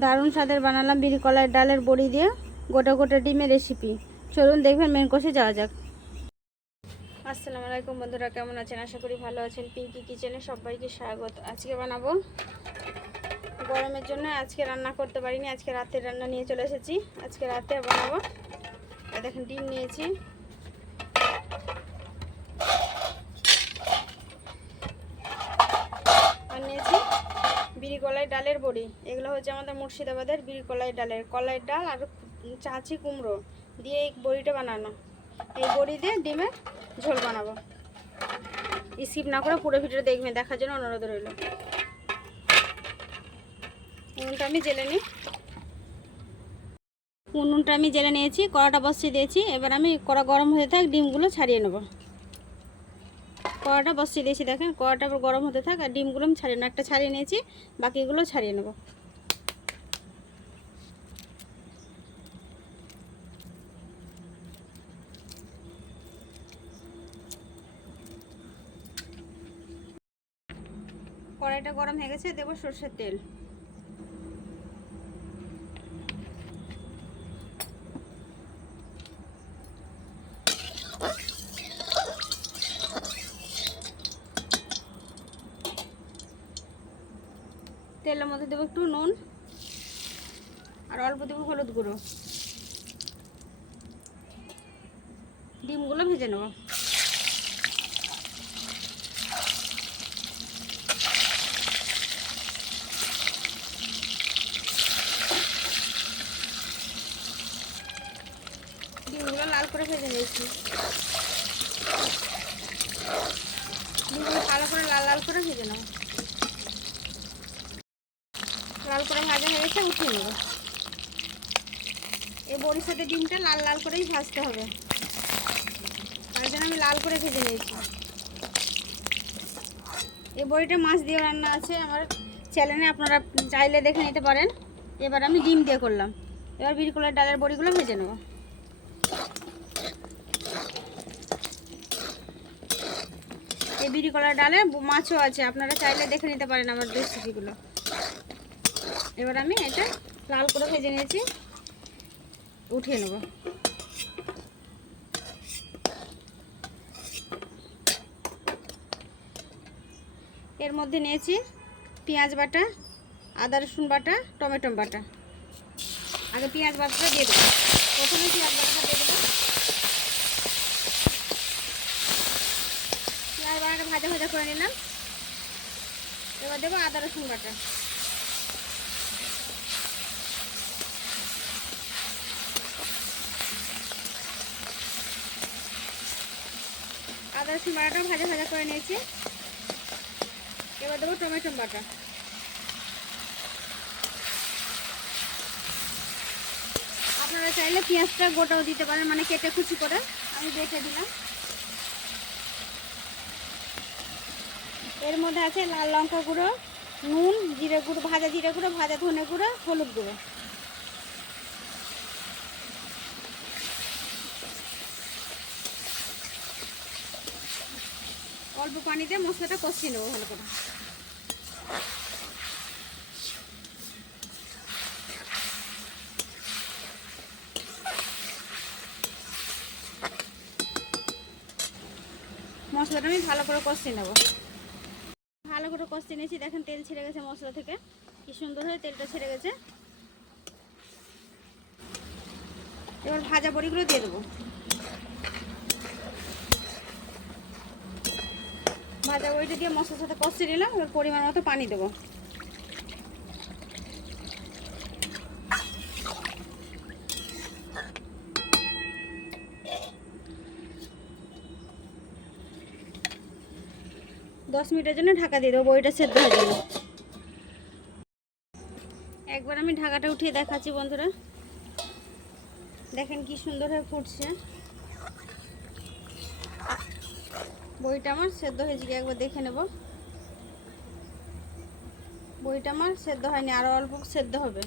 দারুণ স্বাদের বানালাম বিরি কলাইয়ের ডালের বড়ি দিয়ে গোটা গোটা ডিমের রেসিপি। চলুন দেখবেন মেন কোর্সে যাওয়া যাক। আসসালামু আলাইকুম বন্ধুরা, কেমন আছেন? আশা করি ভালো আছেন। পিঙ্কি কিচেনে সবাইকে স্বাগত। আজকে বানাবো গরমের জন্য, আজকে রান্না করতে পারিনি, আজকে রাতের রান্না নিয়ে চলে এসেছি। আজকে রাতে বানাবো। দেখেন ডিম নিয়েছি, আর নিয়েছি বিরি কলাই ডালের বড়ি। এগুলো হচ্ছে আমাদের মুর্শিদাবাদের বিরি কলাই কলাইয়ের ডাল আর চাচি কুমড়ো দিয়ে এই বড়িটা বানানো। এই বড়ি দিয়ে ডিমের ঝোল বানাবো। স্কিপ না করে পুরো ভিডিও দেখবেন, দেখার জন্য অনুরোধ রইল। উনুনটা আমি জেলে নিয়েছি, কড়াটা বসিয়ে দিয়েছি। এবার আমি কড়া গরম হতে থাক, ডিমগুলো ছাড়িয়ে নেব। কড়াটা বসিয়ে দিয়েছি, দেখেন কড়াটা গরম হতে থাক আর ডিমগুলো আমি ছাড়িয়ে নেব। একটা ছাড়িয়ে নিয়েছি, বাকিগুলো ছাড়িয়ে নেব। কড়াইটা গরম হয়ে গেছে, দেবো সরষের তেল। তেলের মধ্যে দেবো একটু নুন আর অল্প দেবো হলুদ গুঁড়ো। ডিমগুলো ভেজে নেব। ডিমগুলো লাল করে ভেজে নিয়েছি। ডিমগুলো ভালো করে লাল করে ভেজে নেব। লাল করে ভাজা হয়ে গেছে, উঠিয়ে নেব। এই বড়ির সাথে ডিমটা লাল করেই ভাজতে হবে, তার জন্য আমি লাল করে ভেজে নিয়েছি। এই বড়িটা মাছ দিয়ে রান্না আছে আমার চ্যানেলে, আপনারা চাইলে দেখে নিতে পারেন। এবার আমি ডিম দিয়ে করলাম। এবার বিরি কলাইয়ের ডালের বড়িগুলো ভেজে নেব। এই বিরি কলাইয়ের ডালে মাছও আছে, আপনারা চাইলে দেখে নিতে পারেন আমার রেসিপিগুলো। এবার আমি এটা লাল করে ভেজে নিয়েছি, উঠিয়ে নেব। এর মধ্যে নিয়েছি পেঁয়াজ বাটা, আদা রসুন বাটা, টমেটো বাটা। আগে পেঁয়াজ বাটাটা দিয়ে দেবো। প্রথমে পেঁয়াজ বাটাটা দিয়ে দেবো। পেঁয়াজ বাটাটা ভাজা করে নিলাম। এবার দেবো আদা রসুন বাটা। আদা রসুন বাটাটা ভাজা করে নিয়েছি। এবার দেবো টমেটো বাটা। আপনারা চাইলে পেঁয়াজটা গোটাও দিতে পারেন, মানে কেটে কুচি করে। আমি বেটে দিলাম। এর মধ্যে আছে লাল লঙ্কা গুঁড়ো, নুন, জিরে গুঁড়ো, ভাজা জিরে গুঁড়ো, ভাজা ধনে গুঁড়ো, হলুদ গুঁড়ো। অল্প পানি দিয়ে মশলাটা কষিয়ে নেবো ভালো করে। মশলাটা আমি ভালো করে কষিয়ে নেব। ভালো করে কষিয়ে নিয়েছি, দেখেন তেল ছেড়ে গেছে মশলা থেকে, কি সুন্দর হয়ে তেলটা ছেড়ে গেছে। এবার ভাজা বড়িগুলো দিয়ে দেবো। ভাজা বড়িটা দিয়ে মশলার সাথে কষিয়ে নিলাম। এবার পরিমাণ মতো পানি দেবো। দশ মিনিটের জন্য ঢাকা দিয়ে দেবো, বড়িটা সেদ্ধ হয়ে যাবে। একবার আমি ঢাকাটা উঠিয়ে দেখাচ্ছি বন্ধুরা, দেখেন কি সুন্দর হয়ে ফুটছে। বড়িটা আমার সেদ্ধ হয়েছে কি একবার দেখে নেব। বড়িটা আমার সেদ্ধ হয়নি, আরও অল্প সেদ্ধ হবে।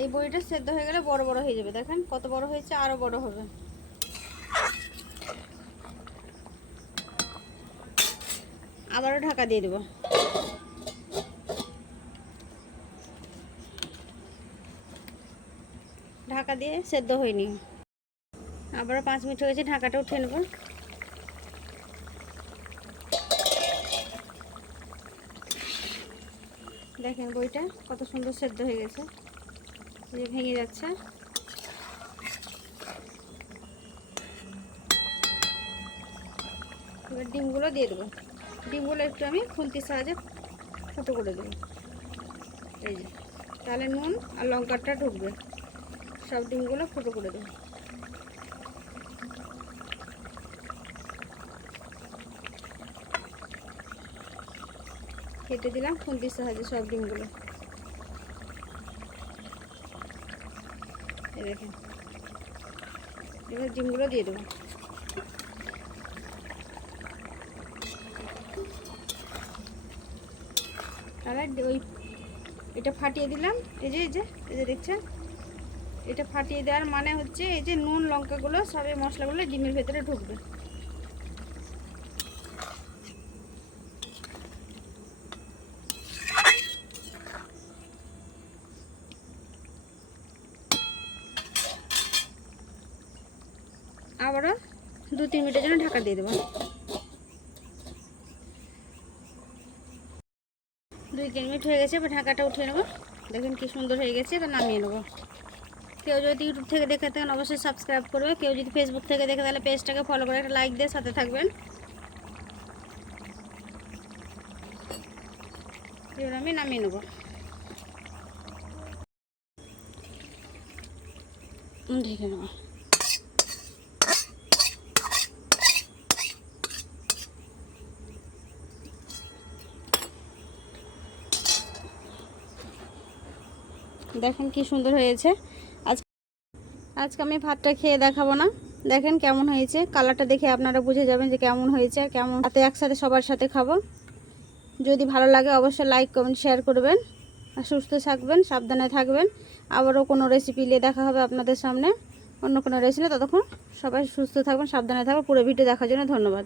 এই বড়িটা সেদ্ধ হয়ে গেলে বড় বড় হয়ে যাবে। দেখেন কত বড় হয়েছে, আরও বড় হবে। আবারও ঢাকা দিয়ে দেবো। ঢাকা দিয়ে সেদ্ধ হয়নি। আবারও 5 মিনিট হয়ে গেছে, ঢাকাটা উঠিয়ে নেব। দেখেন বইটা কত সুন্দর সেদ্ধ হয়ে গেছে, এই ভেঙে যাচ্ছে। এবার ডিমগুলো দিয়ে দেবো। ডিমগুলো একটু আমি খুন্তির সাহায্যে ফুটো করে দেবো, এই যে, তাহলে নুন আর লঙ্কাটা ঢুকবে। সব ডিমগুলো ফুটো করে দেবো। কেটে দিলাম খুন্তির সাহায্যে সব ডিমগুলো, এই দেখেন। এবার ডিমগুলো দিয়ে দেবো। তাহলে ওই এটা ফাটিয়ে দিলাম, এই যে দেখছেন, এটা ফাটিয়ে দেওয়ার মানে হচ্ছে এই যে নুন লঙ্কাগুলো সব এই মশলাগুলো ডিমের ভেতরে ঢুকবে। আবারও 2-3 মিনিটের জন্য ঢাকা দিয়ে দেবো। 2-3 মিনিট হয়ে গেছে, এবার ঢাকাটা উঠিয়ে নেবো। দেখুন কি সুন্দর হয়ে গেছে, এবার নামিয়ে নেবো। কেউ যদি ইউটিউব থেকে দেখে থাকেন অবশ্যই সাবস্ক্রাইব করবে, কেউ যদি ফেসবুক থেকে দেখে তাহলে পেজটাকে ফলো করে একটা লাইক দিয়ে সাথে থাকবেন। এবার আমি নামিয়ে নেবো। ঢেকে নেবো। দেখেন কি সুন্দর হয়েছে। আজকে আমি ভাতটা খেয়ে দেখাবো না, দেখেন কেমন হয়েছে। কালারটা দেখে আপনারা বুঝে যাবেন যে কেমন হয়েছে আর কেমন। হাতে একসাথে সবার সাথে খাবো। যদি ভালো লাগে অবশ্যই লাইক কমেন্ট শেয়ার করবেন। আর সুস্থ থাকবেন, সাবধানে থাকবেন। আবারও কোনো রেসিপি নিয়ে দেখা হবে আপনাদের সামনে, অন্য কোনো রেসিপি। ততক্ষণ সবাই সুস্থ থাকবেন, সাবধানে থাকবেন। পুরো ভিডিও দেখার জন্য ধন্যবাদ।